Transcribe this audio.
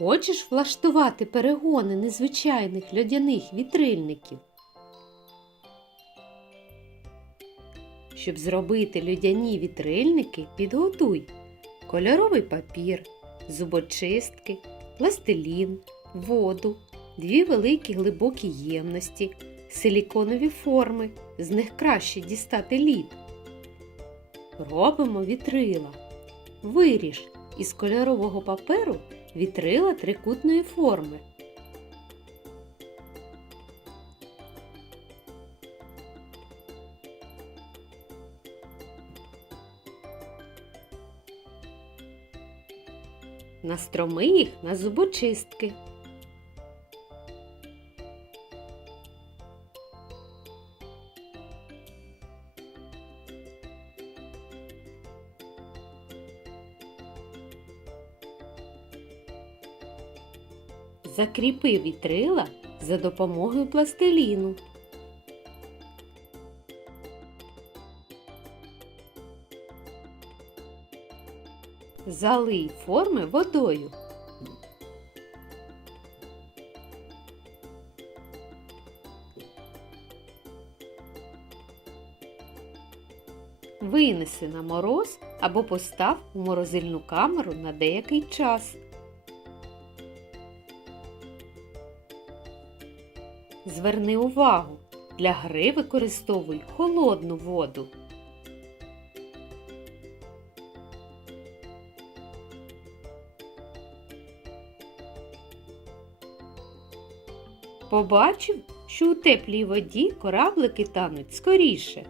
Хочеш влаштувати перегони незвичайних льодяних вітрильників? Щоб зробити льодяні вітрильники, підготуй кольоровий папір, зубочистки, пластилін, воду, дві великі глибокі ємності, силіконові форми, з них краще дістати лід. Робимо вітрила. Виріж із кольорового паперу вітрила трикутної форми. Настроми їх на зубочистки. Закріпи вітрила за допомогою пластиліну. Залий форми водою. Винеси на мороз або постав у морозильну камеру на деякий час. Зверни увагу, для гри використовуй холодну воду. Побачив, що у теплій воді кораблики тануть скоріше.